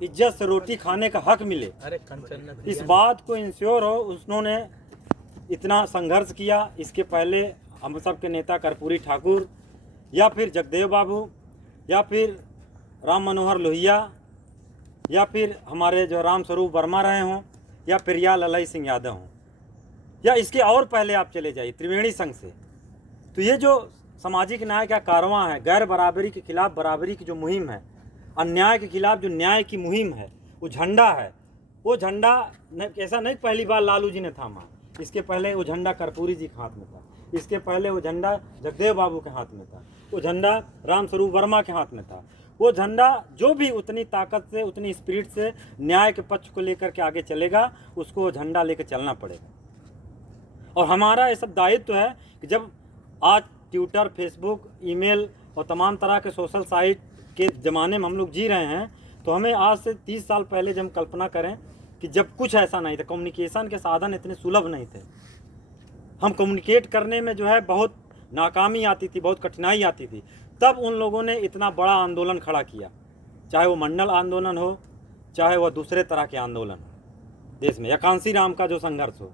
इज्जत से रोटी खाने का हक मिले, इस बात को इंश्योर हो, उन्होंने इतना संघर्ष किया। इसके पहले हम सब के नेता कर्पूरी ठाकुर या फिर जगदेव बाबू या फिर राम मनोहर लोहिया या फिर हमारे जो राम स्वरूप वर्मा रहे हों या प्रिया ललाई सिंह यादव हों या इसके और पहले आप चले जाइए त्रिवेणी संघ से। तो ये जो सामाजिक न्याय का कारवां है, गैर बराबरी के खिलाफ बराबरी की जो मुहिम है, अन्याय के खिलाफ जो न्याय की मुहिम है, वो झंडा है। वो झंडा ऐसा नहीं पहली बार लालू जी ने थामा, इसके पहले वो झंडा कर्पूरी जी के हाथ में था, इसके पहले वो झंडा जगदेव बाबू के हाथ में था, वो झंडा राम स्वरूप वर्मा के हाथ में था। वो झंडा जो भी उतनी ताकत से, उतनी स्पिरिट से न्याय के पक्ष को लेकर के आगे चलेगा, उसको वो झंडा लेकर चलना पड़ेगा। और हमारा ये सब दायित्व है कि जब आज ट्विटर, फेसबुक, ईमेल और तमाम तरह के सोशल साइट के ज़माने में हम लोग जी रहे हैं, तो हमें आज से 30 साल पहले जब हम कल्पना करें कि जब कुछ ऐसा नहीं था, कम्युनिकेशन के साधन इतने सुलभ नहीं थे, हम कम्युनिकेट करने में जो है बहुत नाकामी आती थी, बहुत कठिनाई आती थी, तब उन लोगों ने इतना बड़ा आंदोलन खड़ा किया, चाहे वो मंडल आंदोलन हो, चाहे वह दूसरे तरह के आंदोलन हो देश में, या कांसीराम का जो संघर्ष हो।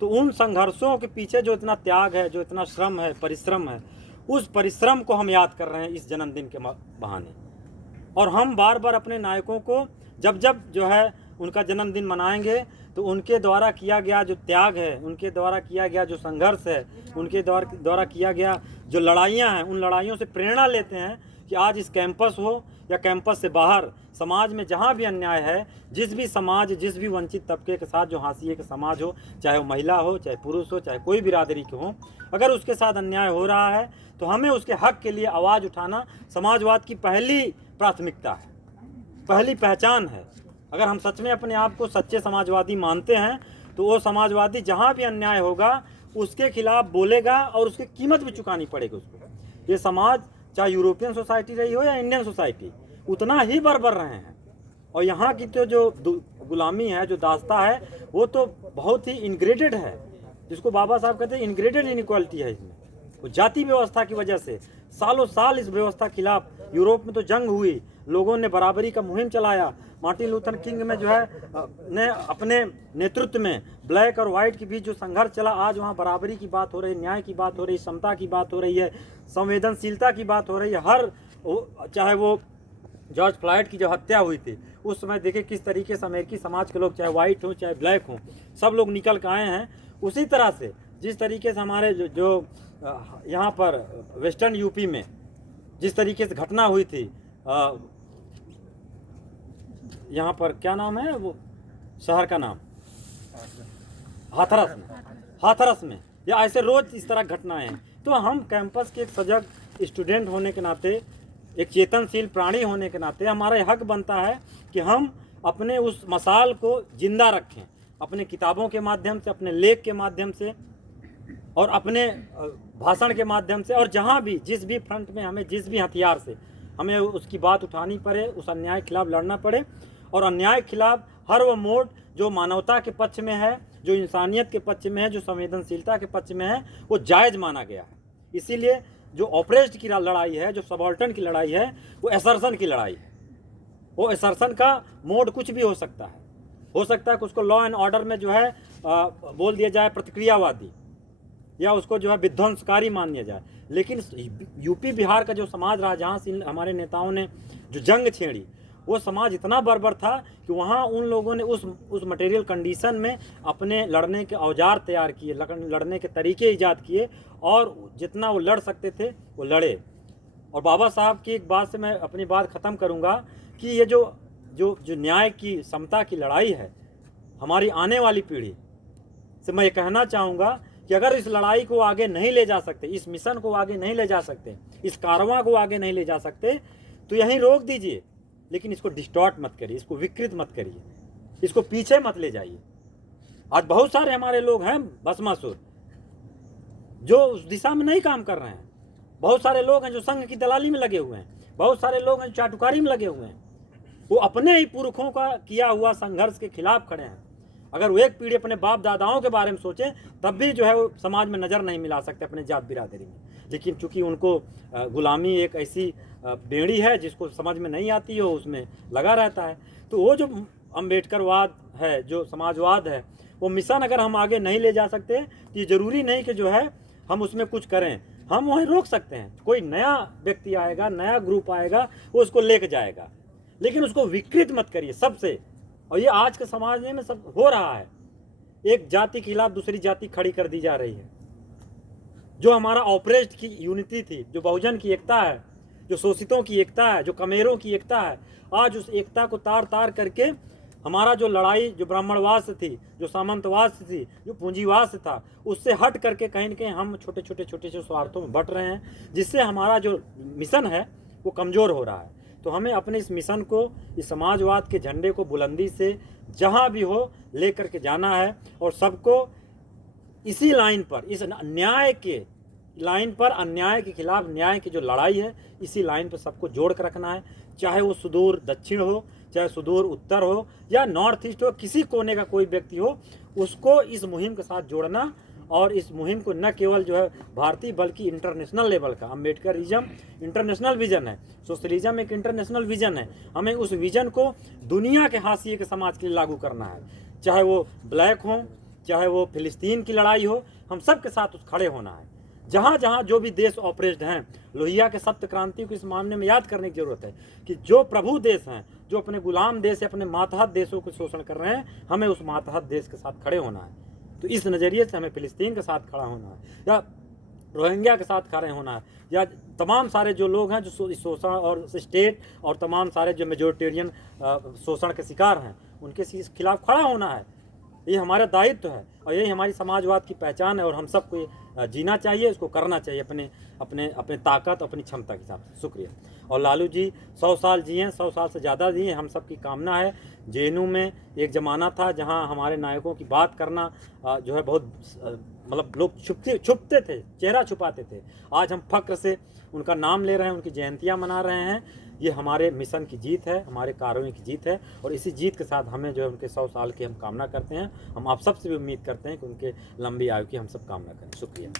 तो उन संघर्षों के पीछे जो इतना त्याग है, जो इतना श्रम है, परिश्रम है, उस परिश्रम को हम याद कर रहे हैं इस जन्मदिन के बहाने। और हम बार बार अपने नायकों को जब जब जो है उनका जन्मदिन मनाएंगे, तो उनके द्वारा किया गया जो त्याग है, उनके द्वारा किया गया जो संघर्ष है, उनके द्वारा किया गया जो लड़ाइयाँ हैं, उन लड़ाइयों से प्रेरणा लेते हैं कि आज इस कैंपस हो या कैंपस से बाहर समाज में जहाँ भी अन्याय है, जिस भी समाज, जिस भी वंचित तबके के साथ जो हाशिए के समाज हो, चाहे वो महिला हो, चाहे पुरुष हो, चाहे कोई बिरादरी के हो, अगर उसके साथ अन्याय हो रहा है तो हमें उसके हक के लिए आवाज़ उठाना समाजवाद की पहली प्राथमिकता है, पहली पहचान है। अगर हम सच में अपने आप को सच्चे समाजवादी मानते हैं, तो वो समाजवादी जहाँ भी अन्याय होगा उसके खिलाफ बोलेगा और उसकी कीमत भी चुकानी पड़ेगी उसको। ये समाज चाहे यूरोपियन सोसाइटी रही हो या इंडियन सोसाइटी, उतना ही बर्बर रहे हैं। और यहाँ की तो जो गुलामी है, जो दास्ता है, वो तो बहुत ही इनग्रेडेड है, जिसको बाबा साहब कहते हैं इनग्रेडेड इनइक्वालिटी है इसमें। वो जाति व्यवस्था की वजह से सालों साल इस व्यवस्था के खिलाफ यूरोप में तो जंग हुई, लोगों ने बराबरी का मुहिम चलाया। मार्टिन लूथर किंग में जो है ने अपने नेतृत्व में ब्लैक और वाइट के बीच जो संघर्ष चला, आज वहाँ बराबरी की बात हो रही है, न्याय की बात हो रही है, समता की बात हो रही है, संवेदनशीलता की बात हो रही है। हर चाहे वो जॉर्ज फ्लॉयड की जो हत्या हुई थी उस समय देखिए किस तरीके से अमेरिकी समाज के लोग, चाहे वाइट हो चाहे ब्लैक हो, सब लोग निकल के आए हैं। उसी तरह से जिस तरीके से हमारे जो यहाँ पर वेस्टर्न यूपी में जिस तरीके से घटना हुई थी, यहाँ पर क्या नाम है वो शहर का नाम, हाथरस में, या ऐसे रोज इस तरह घटनाएं हैं। तो हम कैंपस के एक सजग स्टूडेंट होने के नाते, एक चेतनशील प्राणी होने के नाते हमारा हक बनता है कि हम अपने उस मसाल को जिंदा रखें, अपने किताबों के माध्यम से, अपने लेख के माध्यम से और अपने भाषण के माध्यम से, और जहाँ भी जिस भी फ्रंट में हमें जिस भी हथियार से हमें उसकी बात उठानी पड़े, उस अन्याय के खिलाफ लड़ना पड़े। और अन्याय के खिलाफ हर वो मोड़ जो मानवता के पक्ष में है, जो इंसानियत के पक्ष में है, जो संवेदनशीलता के पक्ष में है, वो जायज़ माना गया है। इसीलिए जो ऑपरेस्ड की लड़ाई है, जो सबॉल्टन की लड़ाई है, वो असर्सन की लड़ाई है। वो असर्सन का मोड कुछ भी हो सकता है कि उसको लॉ एंड ऑर्डर में जो है बोल दिया जाए प्रतिक्रियावादी, या उसको जो है विध्वंसकारी मान लिया जाए। लेकिन यूपी बिहार का जो समाज रहा, जहाँ से हमारे नेताओं ने जो जंग छेड़ी, वो समाज इतना बर्बर था कि वहाँ उन लोगों ने उस मटेरियल कंडीशन में अपने लड़ने के औजार तैयार किए, लड़ने के तरीके ईजाद किए, और जितना वो लड़ सकते थे वो लड़े। और बाबा साहब की एक बात से मैं अपनी बात ख़त्म करूँगा कि ये जो न्याय की, समता की लड़ाई है, हमारी आने वाली पीढ़ी से मैं ये कहना चाहूँगा कि अगर इस लड़ाई को आगे नहीं ले जा सकते, इस मिशन को आगे नहीं ले जा सकते, इस कारवां को आगे नहीं ले जा सकते, तो यहीं रोक दीजिए, लेकिन इसको डिस्टॉर्ट मत करिए, इसको विकृत मत करिए, इसको पीछे मत ले जाइए। आज बहुत सारे हमारे लोग हैं भस्मासुर जो उस दिशा में नहीं काम कर रहे हैं, बहुत सारे लोग हैं जो संघ की दलाली में लगे हुए हैं, बहुत सारे लोग हैं जो चाटुकारी में लगे हुए हैं, वो अपने ही पुरखों का किया हुआ संघर्ष के खिलाफ खड़े हैं। अगर वो एक पीढ़ी अपने बाप दादाओं के बारे में सोचें, तब भी जो है वो समाज में नज़र नहीं मिला सकते अपने जात बिरादरी में। लेकिन चूंकि उनको गुलामी एक ऐसी बेड़ी है जिसको समझ में नहीं आती है, उसमें लगा रहता है। तो वो जो अम्बेडकरवाद है, जो समाजवाद है, वो मिशन अगर हम आगे नहीं ले जा सकते तो ये ज़रूरी नहीं कि जो है हम उसमें कुछ करें, हम वहीं रोक सकते हैं। कोई नया व्यक्ति आएगा, नया ग्रुप आएगा, वो उसको लेके जाएगा, लेकिन उसको विकृत मत करिए सबसे। और ये आज के समाज में सब हो रहा है, एक जाति के खिलाफ दूसरी जाति खड़ी कर दी जा रही है। जो हमारा ऑपरेस्ड की यूनिटी थी, जो बहुजन की एकता है, जो शोषितों की एकता है, जो कमेरों की एकता है, आज उस एकता को तार तार करके हमारा जो लड़ाई, जो ब्राह्मणवाद से थी, जो सामंतवाद से थी, जो पूंजीवाद से था, उससे हट करके कहीं न कहीं हम छोटे छोटे स्वार्थों में बट रहे हैं, जिससे हमारा जो मिशन है वो कमज़ोर हो रहा है। तो हमें अपने इस मिशन को, इस समाजवाद के झंडे को बुलंदी से जहाँ भी हो ले करके जाना है, और सबको इसी लाइन पर, इस न्याय के लाइन पर, अन्याय के खिलाफ न्याय की जो लड़ाई है, इसी लाइन पर सबको जोड़ कर रखना है। चाहे वो सुदूर दक्षिण हो, चाहे सुदूर उत्तर हो, या नॉर्थ ईस्ट हो, किसी कोने का कोई व्यक्ति हो, उसको इस मुहिम के साथ जोड़ना। और इस मुहिम को न केवल जो है भारतीय बल्कि इंटरनेशनल लेवल का, अम्बेडकरिज्म इंटरनेशनल विजन है, सोशलिज्म एक इंटरनेशनल विजन है। हमें उस विजन को दुनिया के हाशिए के समाज के लिए लागू करना है। चाहे वो ब्लैक हो, चाहे वो फिलिस्तीन की लड़ाई हो, हम सब के साथ उस खड़े होना है। जहाँ जहाँ जो भी देश ऑपरेस्ड हैं, लोहिया के सप्त क्रांति को इस मामले में याद करने की जरूरत है कि जो प्रभु देश हैं, जो अपने गुलाम देश या अपने मातहत देशों को शोषण कर रहे हैं, हमें उस मातहत देश के साथ खड़े होना है। तो इस नज़रिए से हमें फिलिस्तीन के साथ खड़ा होना है, या रोहिंग्या के साथ खड़े होना है, या तमाम सारे जो लोग हैं जो शोषण और स्टेट और तमाम सारे जो मेजोरिटेरियन शोषण के शिकार हैं, उनके खिलाफ खड़ा होना है। ये हमारा दायित्व है और यही हमारी समाजवाद की पहचान है, और हम सबको जीना चाहिए, इसको करना चाहिए अपने अपने अपने ताकत, अपनी क्षमता के हिसाब से। शुक्रिया। और लालू जी 100 साल जिए, 100 साल से ज़्यादा जिए, हम सब की कामना है। जेएनयू में एक ज़माना था जहां हमारे नायकों की बात करना जो है बहुत मतलब लोग छुपते थे, चेहरा छुपाते थे। आज हम फक्र से उनका नाम ले रहे हैं, उनकी जयंतियाँ मना रहे हैं। ये हमारे मिशन की जीत है, हमारे कार्यों की जीत है, और इसी जीत के साथ हमें जो है उनके 100 साल की हम कामना करते हैं। हम आप सबसे भी उम्मीद करते हैं कि उनके लंबी आयु की हम सब कामना करें। शुक्रिया।